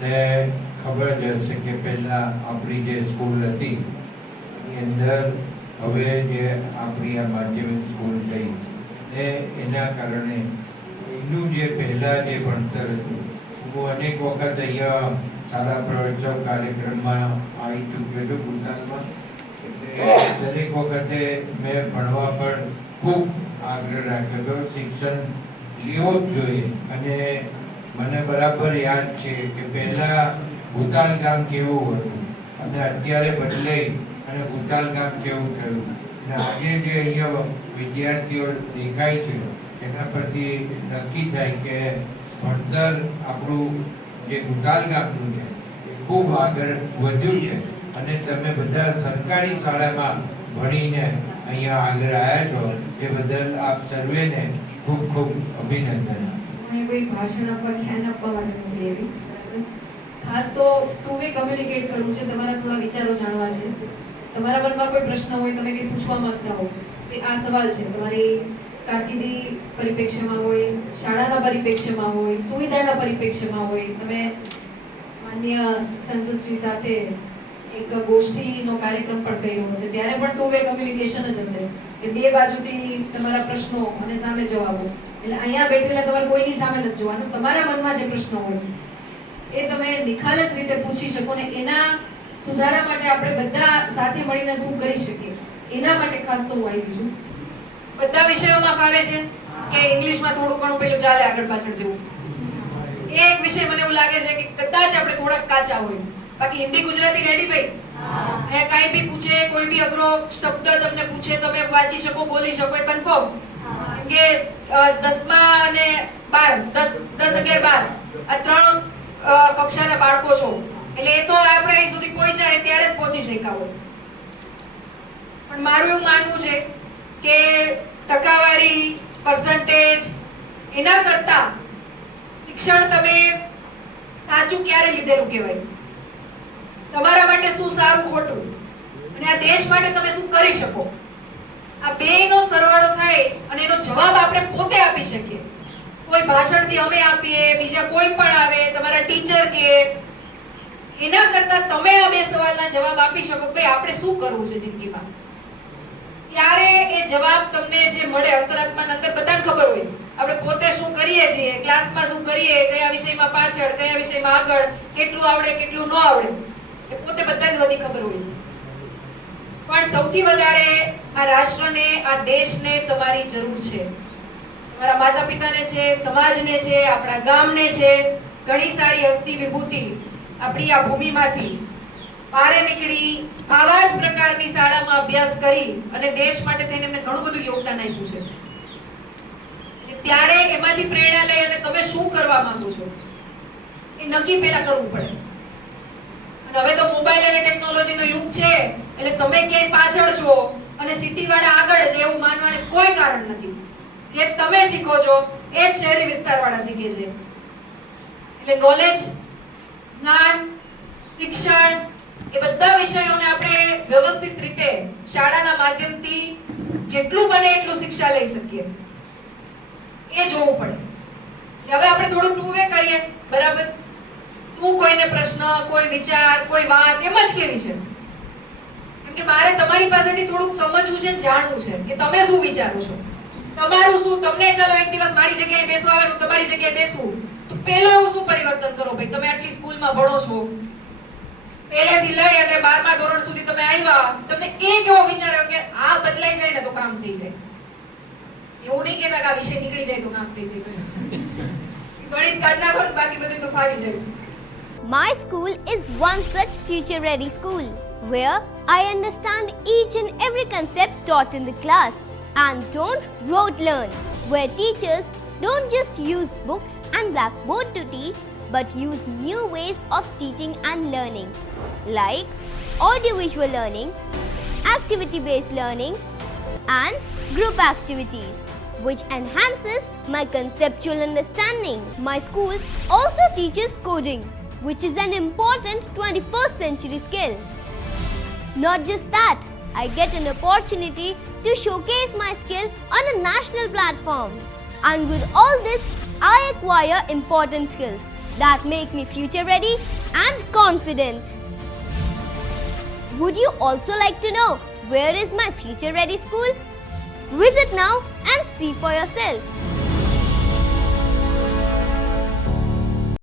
ને ખબર જ હશે કે પહેલાં આપણી જે સ્કૂલ હતી એની અંદર હવે જે આપણી આ માધ્યમિક સ્કૂલ થઈ ને એના કારણે એનું જે પહેલાં જે ભણતર હતું, હું અનેક વખત અહીંયા શાળા પ્રવેશોત્સવ કાર્યક્રમમાં આવી ચૂક્યો છું ભૂતાનમાં, એટલે દરેક વખતે મેં ભણવા પર ખૂબ આગ્રહ રાખ્યો હતો. શિક્ષણ લેવું જ જોઈએ. અને મને બરાબર યાદ છે કે પહેલાં ભૂતાલ ગામ કેવું હતું અને અત્યારે બદલાઈ અને ભૂતાલ ગામ કેવું થયું. અને આજે જે અહીંયા વિદ્યાર્થીઓ દેખાય છે એના પરથી નક્કી થાય કે ભણતર આપણું જે ભૂતાલ ગામનું છે એ ખૂબ આગળ વધ્યું છે. અને તમે બધા સરકારી શાળામાં ભણીને અહીંયા આગળ આવ્યા છો એ બદલ આપ સર્વેને ખૂબ ખૂબ અભિનંદન. હું કોઈ ભાષણ આપવા જ્ઞાન આપવા માટે નથી આવી. ખાસ તો ટુ વે કમ્યુનિકેટ કરવું છે, તમારા થોડા વિચારો જાણવા છે. તમારા મનમાં કોઈ પ્રશ્ન હોય, તમે કંઈ પૂછવા માંગતા હો, તો આ સવાલ છે. તમારી કારકિર્દી પરિપ્રેક્ષ્યમાં હોય, શાળાના પરિપ્રેક્ષ્યમાં હોય, સુવિધાના પરિપ્રેક્ષ્યમાં હોય, તમે માન્ય સંસદશ્રી સાથે એક ગોષ્ઠીનો કાર્યક્રમ પણ કર્યો હશે, ત્યારે પણ ટુ વે કમ્યુનિકેશન જ હશે કે બે બાજુથી તમારા પ્રશ્નો અને સામે જવાબો. એટલે અહીંયા બેઠેલા તમારે કોઈની સામે નથી જોવાનું. તમારા મનમાં જે પ્રશ્નો હોય એ તમે નિખાલસ રીતે પૂછી શકો ને એના સુધારા માટે આપણે બધા સાથે મળીને શું કરી શકીએ એના માટે ખાસ તો હું આવી છું. બધા વિષયોમાં ફાવે છે કે ઇંગ્લિશમાં થોડું ઘણું પેલું ચાલે આગળ પાછળ જેવું? એક વિષય મને એવું લાગે છે કે કદાચ આપણે થોડાક કાચા હોય. બાકી હિન્દી ગુજરાતી રેડી ભાઈ? એ કાઈ બી પૂછે, કોઈ બી અઘરો શબ્દ તમને પૂછે, તમે વાંચી શકો, બોલી શકો, એ કન્ફર્મ. કે 10મા અને 12, 10, 11, 12 આ ત્રણ કક્ષાના બાળકો છો એટલે એ તો આપણે અહીં સુધી પહોંચ્યા ત્યારે જ પહોંચી શક્યા હોય. પણ મારું એવું માનવું છે કે ટકાવારી, પર્સન્ટેજ એના કરતા શિક્ષણ તમે સાચું ક્યારે લીધેલું કહેવાય, તમારા માટે શું સારું ખોટું અને આ દેશ માટે તમે શું કરી શકો, આ બેયનો સરવાળો થાય અને એનો જવાબ આપણે પોતે આપી શકીએ. કોઈ ભાષણથી અમે આપીએ, બીજા કોઈ પણ આવે, તમારા ટીચર કે, એના કરતા તમે આ બે સવાલના જવાબ આપી શકો ભાઈ આપણે શું કરવું છે જિંદગીમાં. ત્યારે એ જવાબ તમને જે મળે અંતરાત્માની અંદર બધાને ખબર હોય આપણે પોતે શું કરીએ છીએ, ક્લાસમાં શું કરીએ, કયા વિષયમાં પાછળ, કયા વિષયમાં આગળ, કેટલું આવડે કેટલું ન આવડે એ પોતે બધાને બધી ખબર હોય. પણ સૌથી વધારે આ રાષ્ટ્રને, આ દેશને તમારી જરૂર છે. તમારા માતા પિતાને છે, સમાજને છે, આપણા ગામને છે. ઘણી સારી હસ્તી વિભૂતિ આપણી આ ભૂમિમાંથી બહાર નીકળી આવા જ પ્રકારની શાળામાં અભ્યાસ કરી અને દેશ માટે થઈને એમને ઘણું બધું યોગદાન આપ્યું છે. ત્યારે એમાંથી પ્રેરણા લઈ અને તમે શું કરવા માંગો છો એ નક્કી પહેલા કરવું પડે. અને હવે તો મોબાઈલ અને ટેકનોલોજીનો યુગ છે એટલે તમે ક્યાંય પાછળ છો અને સિટી વાળા આગળ છે એવું માનવાનું કોઈ કારણ નથી. જે તમે શીખો છો એ જ શહેરી વિસ્તારવાળા શીખે છે. એટલે નોલેજ, જ્ઞાન, શિક્ષણ એ બધા વિષયોને આપણે વ્યવસ્થિત રીતે શાળાના માધ્યમથી જેટલું બને એટલું શિક્ષા લઈ શકીએ એ જોવું પડે. હવે આપણે થોડું ટુ વે કરીએ, બરાબર? શું કોઈને પ્રશ્ન, કોઈ વિચાર, કોઈ વાત એમ જ કેવી છે? કેમ કે મારે તમારી પાસેથી થોડુંક સમજવું છે, જાણવું છે કે તમે શું વિચારો છો, તમારું શું. તમને ચાલો એક દિવસ મારી જગ્યાએ બેસવા આવે, હું તમારી જગ્યાએ બેસું તો પહેલો એવું શું પરિવર્તન કરો ભાઈ? તમે આટલી સ્કૂલમાં ભણો છો, પહેલેથી લઈ અને 12મા ધોરણ સુધી તમે આવ્યા, તમને એક એવો વિચાર આવ્યો કે આ બદલાઈ જાય ને તો કામ થઈ જાય. એવું નહીં કહેતા કે આ વિષય નીકળી જાય તો કામ થઈ જાય. ગણિત કાઢ નાખો બાકી બધું તો ફાવી જાય. My school is one such future-ready school where I understand each and every concept taught in the class and don't rote learn, where teachers don't just use books and blackboard to teach but use new ways of teaching and learning like audiovisual learning, activity-based learning and group activities which enhances my conceptual understanding. My school also teaches coding, which is an important 21st century skill. Not just that, I get an opportunity to showcase my skill on a national platform. And with all this, I acquire important skills that make me future ready and confident. Would you also like to know where is my future ready school? Visit now and see for yourself.